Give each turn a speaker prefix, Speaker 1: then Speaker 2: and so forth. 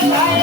Speaker 1: Bye.